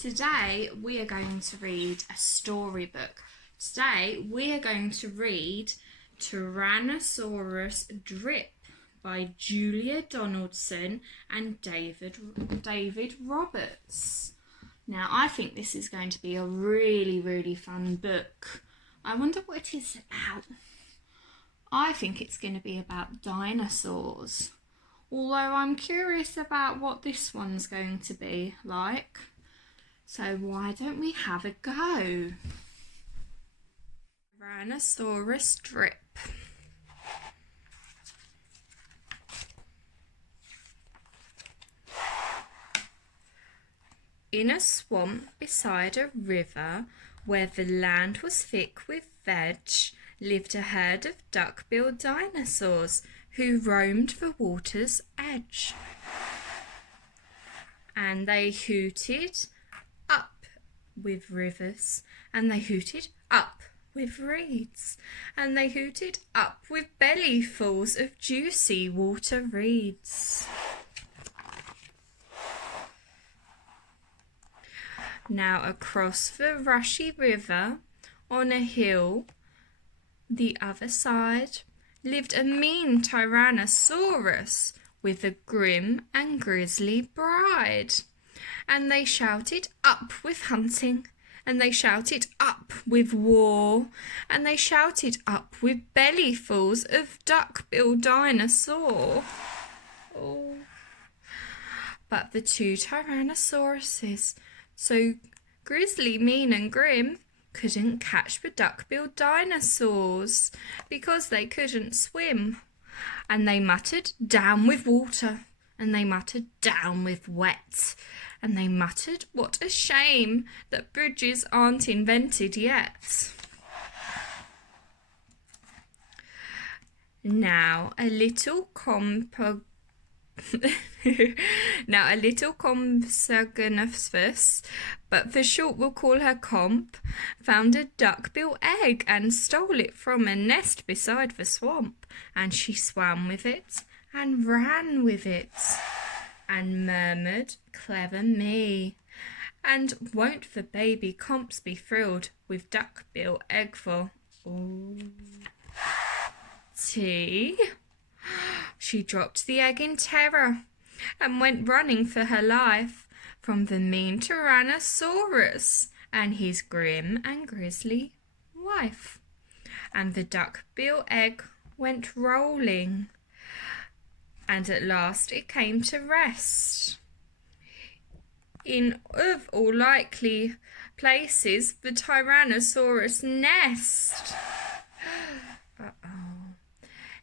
Today we are going to read a storybook. Today we are going to read Tyrannosaurus Drip by Julia Donaldson and David Roberts. Now I think this is going to be a really fun book. I wonder what it is about. I think it's going to be about dinosaurs. Although I'm curious about what this one's going to be like. So why don't we have a go? Tyrannosaurus Drip. In a swamp beside a river, where the land was thick with veg, lived a herd of duck-billed dinosaurs who roamed the water's edge. And they hooted up with rivers, and they hooted up with reeds, and they hooted up with bellyfuls of juicy water reeds. Now across the rushy river, on a hill, the other side, lived a mean Tyrannosaurus with a grim and grisly bride. And they shouted up with hunting, and they shouted up with war, and they shouted up with bellyfuls of duck-billed dinosaur. Oh. But the two Tyrannosauruses, so grisly, mean and grim, couldn't catch the duck-billed dinosaurs because they couldn't swim. And they muttered, "Down with water," and they muttered, "Down with wet," and they muttered, "What a shame that bridges aren't invented yet." Now a little compsognathus, but for short we'll call her Comp, found a duck-bill egg and stole it from a nest beside the swamp, and she swam with it and ran with it and murmured, "Clever me." And won't the baby Comps be thrilled with duck-bill eggful? Ooh. Tea. She dropped the egg in terror and went running for her life from the mean Tyrannosaurus and his grim and grisly wife. And the duck-bill egg went rolling, and at last it came to rest in, of all likely places, the Tyrannosaurus nest.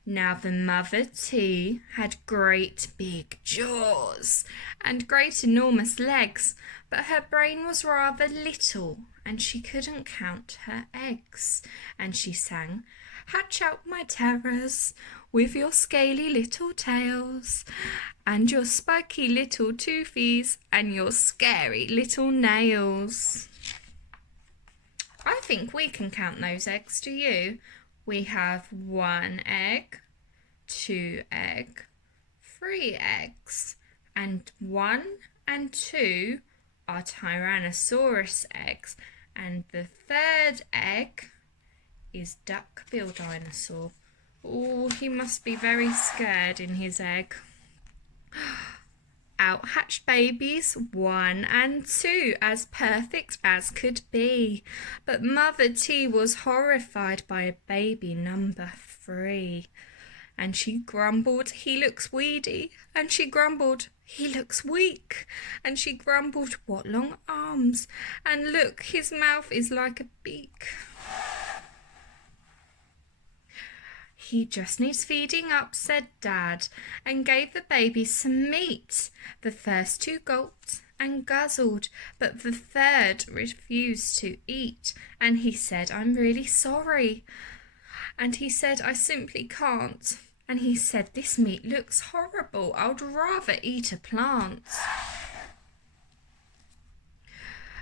Now the mother T had great big jaws and great enormous legs, but her brain was rather little, and she couldn't count her eggs. And she sang, "Hatch out my terrors with your scaly little tails, and your spiky little toothies, and your scary little nails." I think we can count those eggs, do you? We have 1 egg, 2 egg, 3 eggs, and 1 and 2 are Tyrannosaurus eggs, and the 3rd egg is duck-bill dinosaur. Oh, he must be very scared in his egg. Out hatched babies 1 and 2, as perfect as could be. But Mother T was horrified by baby number 3. And she grumbled, "He looks weedy." And she grumbled, "He looks weak." And she grumbled, "What long arms. And look, his mouth is like a beak. "He just needs feeding up," said Dad, and gave the baby some meat. The first 2 gulped and guzzled, but the 3rd refused to eat. And he said, "I'm really sorry." And he said, "I simply can't." And he said, "This meat looks horrible. I'd rather eat a plant."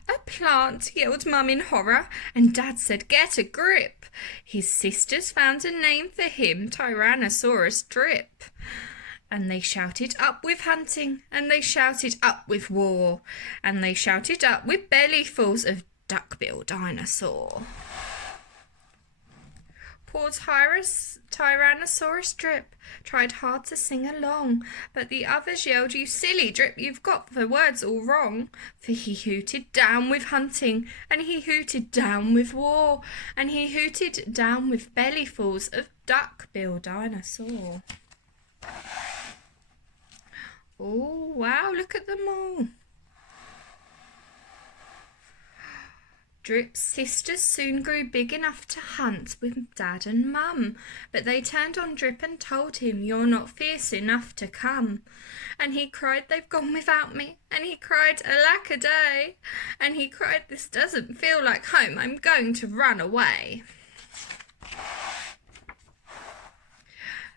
"A plant," yelled Mum in horror, and Dad said, "Get a grip." His sisters found a name for him, Tyrannosaurus Drip. And they shouted up with hunting, and they shouted up with war, and they shouted up with bellyfuls of duck-billed dinosaur. Poor Tyrannosaurus Drip tried hard to sing along, but the others yelled, "You silly Drip, you've got the words all wrong." For he hooted down with hunting, and he hooted down with war, and he hooted down with bellyfuls of duck-billed dinosaur. Oh, wow, look at them all. Drip's sisters soon grew big enough to hunt with Dad and Mum, but they turned on Drip and told him, "You're not fierce enough to come." And he cried, "They've gone without me." And he cried, "Alack-a-day." And he cried, "This doesn't feel like home. I'm going to run away."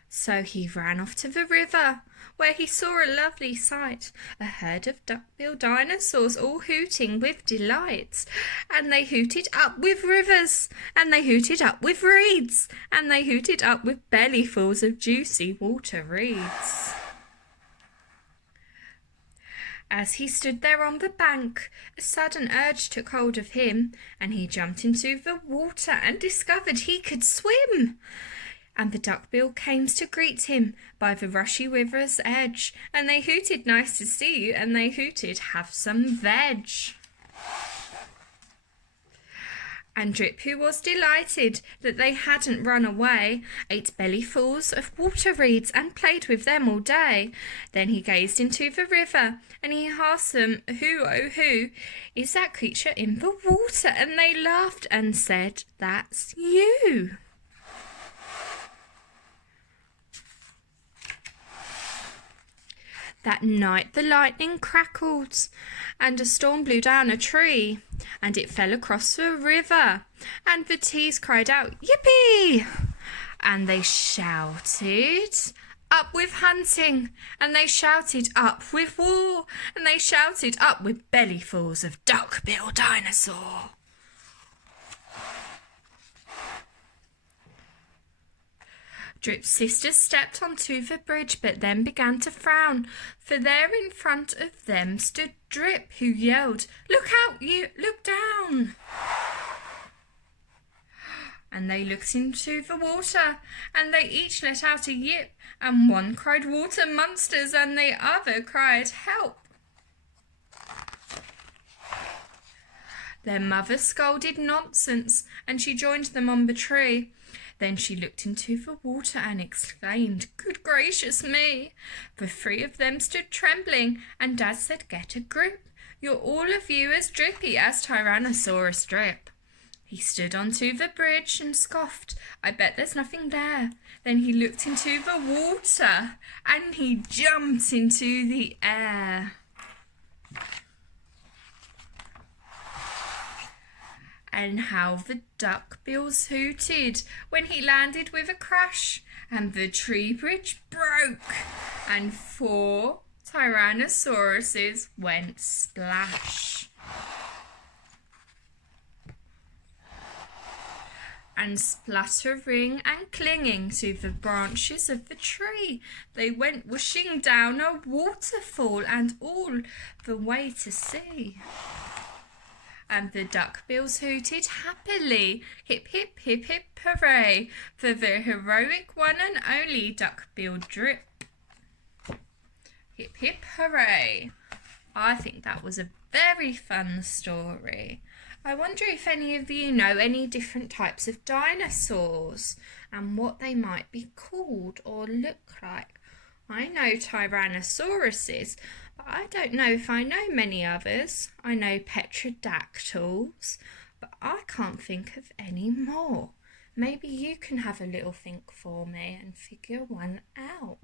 So he ran off to the river, where he saw a lovely sight, a herd of duck-billed dinosaurs all hooting with delight. And they hooted up with rivers, and they hooted up with reeds, and they hooted up with bellyfuls of juicy water reeds. As he stood there on the bank, a sudden urge took hold of him, and he jumped into the water and discovered he could swim. And the duckbill came to greet him by the rushy river's edge, and they hooted, "Nice to see you," and they hooted, "Have some veg." And Drip, who was delighted that they hadn't run away, ate bellyfuls of water reeds and played with them all day. Then he gazed into the river, and he asked them, "Who, oh who, is that creature in the water?" And they laughed and said, "That's you." That night the lightning crackled, and a storm blew down a tree, and it fell across the river, and the teas cried out, "Yippee!" And they shouted, "Up with hunting!" And they shouted, "Up with war!" And they shouted, "Up with bellyfuls of duck-billed dinosaur!" Drip's sisters stepped onto the bridge, but then began to frown, for there in front of them stood Drip, who yelled, "Look out, you! Look down!" And they looked into the water, and they each let out a yip, and one cried, "Water monsters!" and the other cried, "Help!" Their mother scolded nonsense, and she joined them on the tree. Then she looked into the water and exclaimed, "Good gracious me!" The three of them stood trembling, and Dad said, "Get a grip. You're all of you as drippy as Tyrannosaurus Drip." He stood onto the bridge and scoffed, "I bet there's nothing there." Then he looked into the water, and he jumped into the air. And how the duck-bills hooted when he landed with a crash, and the tree bridge broke, and 4 Tyrannosauruses went splash. And splattering and clinging to the branches of the tree, they went whooshing down a waterfall and all the way to sea. And the duck-bills hooted happily, "Hip, hip, hip, hip, hooray, for the heroic one and only duck-billed Drip." Hip, hip, hooray. I think that was a very fun story. I wonder if any of you know any different types of dinosaurs and what they might be called or look like. I know Tyrannosauruses, but I don't know if I know many others. I know pterodactyls, but I can't think of any more. Maybe you can have a little think for me and figure one out.